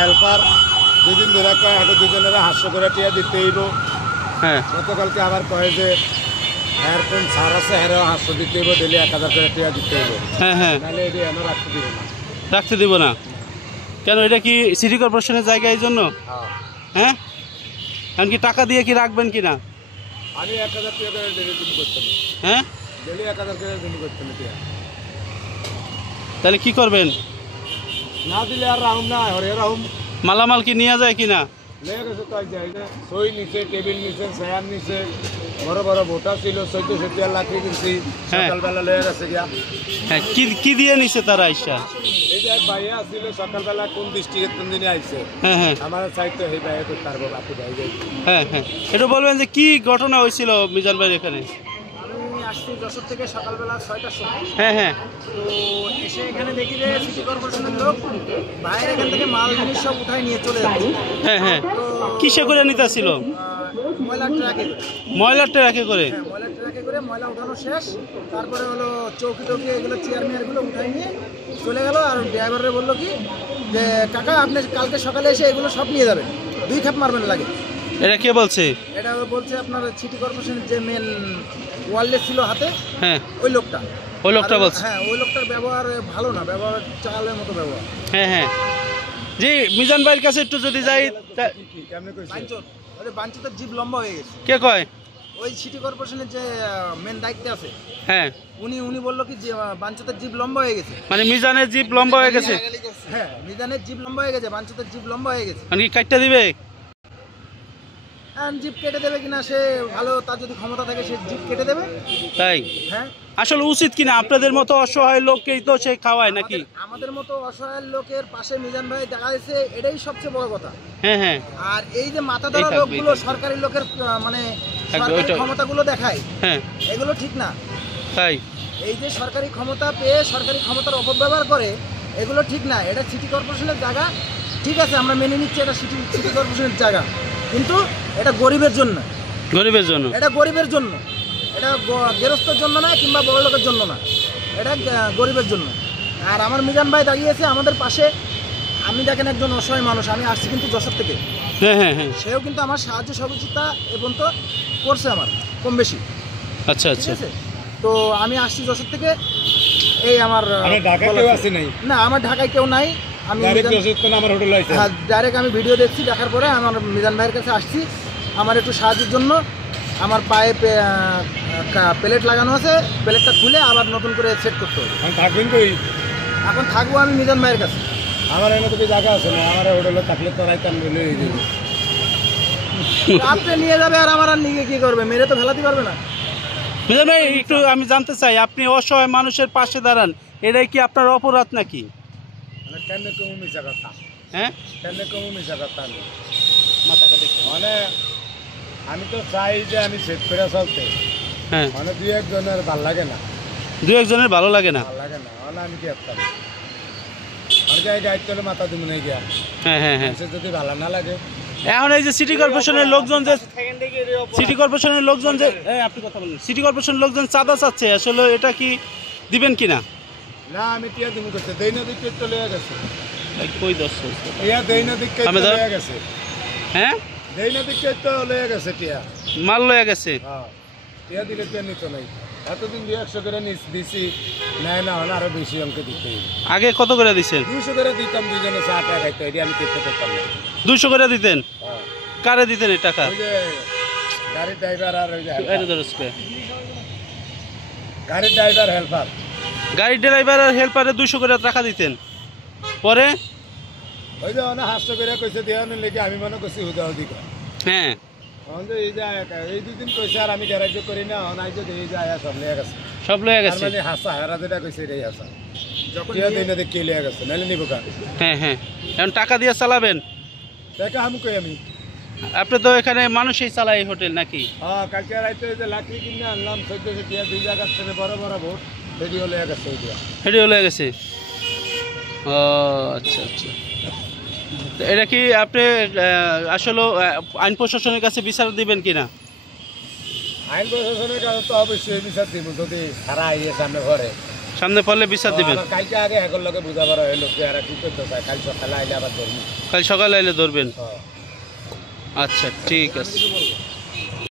Helper দুদিন ধরে কয় হাতে দুজনের 500 করে টিয়া দিতে হইব। হ্যাঁ গতকালকে আবার কয় যে হ্যাঁ কোন সার আছে হ্যাঁ 500 দিতে হইব, ডেলি 1000 করে টিয়া দিতে হইব। হ্যাঁ হ্যাঁ নাহলে এটা এনে রাখতে দিব না। রাখতে দিব না কেন? এটা কি সিটি কর্পোরেশনের জায়গা এই জন্য? হ্যাঁ কারণ কি টাকা দিয়ে কি রাখবেন কি না? আমি 1000 টাকা করে ডেলি দিন করতাম। হ্যাঁ ডেলি 1000 করে দিন করতাম টিয়া। তাহলে কি করবেন? না দিলে আর রাউম না হরে রাউম। মালামাল কি নিয়ে যায় কিনা? লেগে গেছে তো যাই না, সই নিচে, টেবিল নিচে, চেয়ার নিচে, বড় বড় বোটা ছিল 14-17 লাখ কিনছি। হ্যাঁ। সকালবেলা লেগে গেছে গিয়া। হ্যাঁ কি কি দিয়ে নিছে তারা আইসা? এই যে এক ভাইয়া ছিল সকালবেলা কোন ডিস্ট্রিক্টের কোন দিনে আইছে, হ্যাঁ হ্যাঁ আমার চাইতো সেই ভাইয়া করতে পারবো বাকি ভাই যাই। হ্যাঁ হ্যাঁ এটা বলবেন যে কি ঘটনা হয়েছিল মিজান ভাই এখানে? আমি আসছি যশোর থেকে সকালবেলা 6টার সময়। হ্যাঁ হ্যাঁ তো এসে এখানে দেখি যে সিটি কর্পোরেশনের লোক বাইরে এখান থেকে মাল জিনিস সব উঠায় নিয়ে চলে যাচ্ছে। হ্যাঁ হ্যাঁ তো কিসে করে নিতেছিল? ময়লার ট্রাকে করে। ময়লার ট্রাকে করে? হ্যাঁ, ময়লার ট্রাকে করে ময়লা উঠানো শেষ। তারপরে হলো চৌকি টৌকি এগুলো চেয়ার মেয়ারগুলো উঠাই নিয়ে চলে গেল। আর ড্রাইভারে বললো কি যে কাকা আপনি কালকে সকালে এসে এগুলো সব নিয়ে যাবেন, 2 খেপ মারবেন লাগে। এটা কে বলছে? এটা বলছে আপনার সিটি কর্পোরেশনের যে মেন ওয়ারলেস ছিল হাতে, হ্যাঁ ওই লোকটা। ওই লোকটা বলছে? হ্যাঁ, ওই লোকটার ব্যবহার ভালো না, ব্যবহার চালের মতো ব্যবহার। হ্যাঁ হ্যাঁ জি মিজান ভাইয়ের কাছে একটু যদি যাই কেমনে কইছে? বাঞ্চত, ওই বাঞ্চতের জিভ লম্বা হয়ে গেছে। কে কয়? ওই সিটি কর্পোরেশনের যে মেন দায়িত্বে আছে হ্যাঁ উনি বললো কি যে বাঞ্চতের জিভ লম্বা হয়ে গেছে। মানে মিজানের জিপ লম্বা হয়ে গেছে? হ্যাঁ, মিজানের জিভ লম্বা হয়ে গেছে, বাঞ্চতের জিভ লম্বা হয়ে গেছে। মানে কি কাটটা দিবে? জিভ কেটে দেবে কিনা সে ভালো, তার যদি ক্ষমতা থাকে সে জিভ কেটে দেবে। তাই হ্যাঁ, আসলে উচিত কিনা? আপনাদের মতো অসহায় লোককেই তো সে খাওয়ায় নাকি? আমাদের মতো অসহায় লোকের পাশে মিজান ভাই দেখা যাচ্ছে, এটাই সবচেয়ে বড় কথা। হ্যাঁ হ্যাঁ আর এই যে মাথা ধরা থাকবে, লোকগুলো থাকবে। সরকারি লোকের মানে থাকবে, সরকারি ওইটা- ক্ষমতাগুলো দেখায়, হ্যাঁ এগুলো ঠিক না। তাই এই যে সরকারি ক্ষমতা পেয়ে সরকারি ক্ষমতার অপব্যবহার করে, এগুলো ঠিক না। এটা সিটি কর্পোরেশনের জায়গা, ঠিক আছে আমরা মেনে নিচ্ছি এটা সিটি কর্পোরেশনের জায়গা, কিন্তু এটা গরিবের জন্য। গরিবের জন্য? এটা গরিবের জন্য, এটা গেরস্থের জন্য না কিংবা বড় লোকের জন্য না, এটা গরিবের জন্য। আর আমার মিজান ভাই দাঁড়িয়েছে আমাদের পাশে। আমি দেখেন একজন অসহায় মানুষ, আমি আসছি কিন্তু যশোর থেকে। হ্যাঁ হ্যাঁ হ্যাঁ সেও কিন্তু আমার সাহায্য সহযোগিতা এবং তো করছে আমার কম বেশি, আচ্ছা ঠিক আচ্ছা আছে। তো আমি আসছি যশোর থেকে, এই আমার আমি ঢাকা কেউ আসি নাই। না, আমার ঢাকায় কেউ নাই। আমি ডাইরেক্ট যশোর তো আমার হোটেল আইছে। হ্যাঁ, ডাইরেক্ট আমি ভিডিও দেখছি, দেখার পরে আমার মিজান ভাইয়ের কাছে আসছি আমার একটু সাহায্যের জন্য। আমার পায়ে প্লেট লাগানো আছে, প্লেটটা খুলে আবার নতুন করে সেট করতে হবে। আমি থাকবেন কই? এখন থাকবো আমি মিজান ভাইয়ের কাছে। আমার এনে তো কি জায়গা আছে না, আমার হোটেলে থাকলে তো রাইতাম বলে এই যে। আপনি নিয়ে যাবে আর আমার আর নিয়ে কি করবে? মেরে তো ফেলাতে পারবে না। মিজান ভাই একটু আমি জানতে চাই, আপনি অসহায় মানুষের পাশে দাঁড়ান, এটাই কি আপনার অপরাধ নাকি? মানে কেমনে কমু মিশা কথা, হ্যাঁ কেমনে কমু মিশা কথা আমি। মাথা কাটে। মানে আমি তো চাই যে আমি সেট করে চলতে, হ্যাঁ মানে 2-1 জনের ভাল লাগে না, দু একজনের ভালো লাগে না? ভাল লাগে না, মানে আমি কি একটা আমি যাই দায়িত্ব হলে মাথা দিব নাই গিয়া। হ্যাঁ হ্যাঁ হ্যাঁ সে যদি ভালো না লাগে, এখন এই যে সিটি কর্পোরেশনের লোকজন যে সিটি কর্পোরেশনের লোকজন যে আপনি কথা বলেন, সিটি কর্পোরেশনের লোকজন চাঁদা চাচ্ছে, আসলে এটা কি দিবেন কিনা? না আমি টিয়া দিন করতে দেই না, দিকে চলে গেছে। কই দর্শক টিয়া দেই না, দিকে আমি ধর- চলে গেছে। হ্যাঁ দেই না, দিকে তো লয়ে গেছে টিয়া। মাল লয়ে গেছে? হ্যাঁ, টিয়া দিলে টিয়া নিত নাই। এতদিন 200 করে দিছি, নেয় না, হলে আরো বেশি অঙ্ক দিতে হবে। আগে কত করে দিচ্ছেন? 200 করে দিতাম, দুজনে চা টা খাইতে, এটি আমি করতে করতাম না। 200 করে দিতেন? হ্যাঁ, কারে দিতেন এই টাকা? ওই যে গাড়ির ড্রাইভার আর ওই যে এই helper। ধরো স্প্রে। গাড়ির ড্রাইভার হেল্পার। গাড়ির ড্রাইভার আর হেল্পারে 200 করে টাকা দিতেন, পরে ওই যে অনেক হাস্য করে কইছে দেওয়ানোর লেগে আমি মনে করছি হুদাহুদি কর। হ্যাঁ এই যে এই 2 দিন কইছে আর আমি গ্যারাজ করি না, অনাই যে এই যায় সব লিয়ে গেছে। সব লয়ে তার গেছে? মানে হাসা হারা যেটা কইছে এটাই হাসা। যখন টিয়া দেই না, দেখে লিয়ে গেছে, নাহলে নিব কার? হ্যাঁ হ্যাঁ এখন টাকা দিয়ে চালাবেন? দেখা আমি কই আমি। আপনি তো এখানে মানুষই চালায় হোটেল নাকি? হ্যাঁ, কালকে রাইতে ওই যে লাকড়ি কিনে আনলাম 1400 টিয়া, 2 জায়গার থেকে বড় বড় বোট ভিডিও লিয়ে গেছে ওই দিয়া। হেডিও লয়ে গেছে? ও আচ্ছা আচ্ছা। তো এটা কি আপনি আসলে আইন প্রশাসনের কাছে বিচার দিবেন কিনা? আইন প্রশাসনের কাছে তো অবশ্যই বিচার দিব, যদি সারা ইয়ে সামনে ঘরে সামনে পড়লে বিচার দিবেন। আবার কালকে আগে এখন লোকে বুঝাবার হইলো কি আর কি করতে চায়, কাল সকালে আইলে আবার ধরবো। কাল সকালে আইলে ধরবেন। হ্যাঁ। আচ্ছা ঠিক আছে।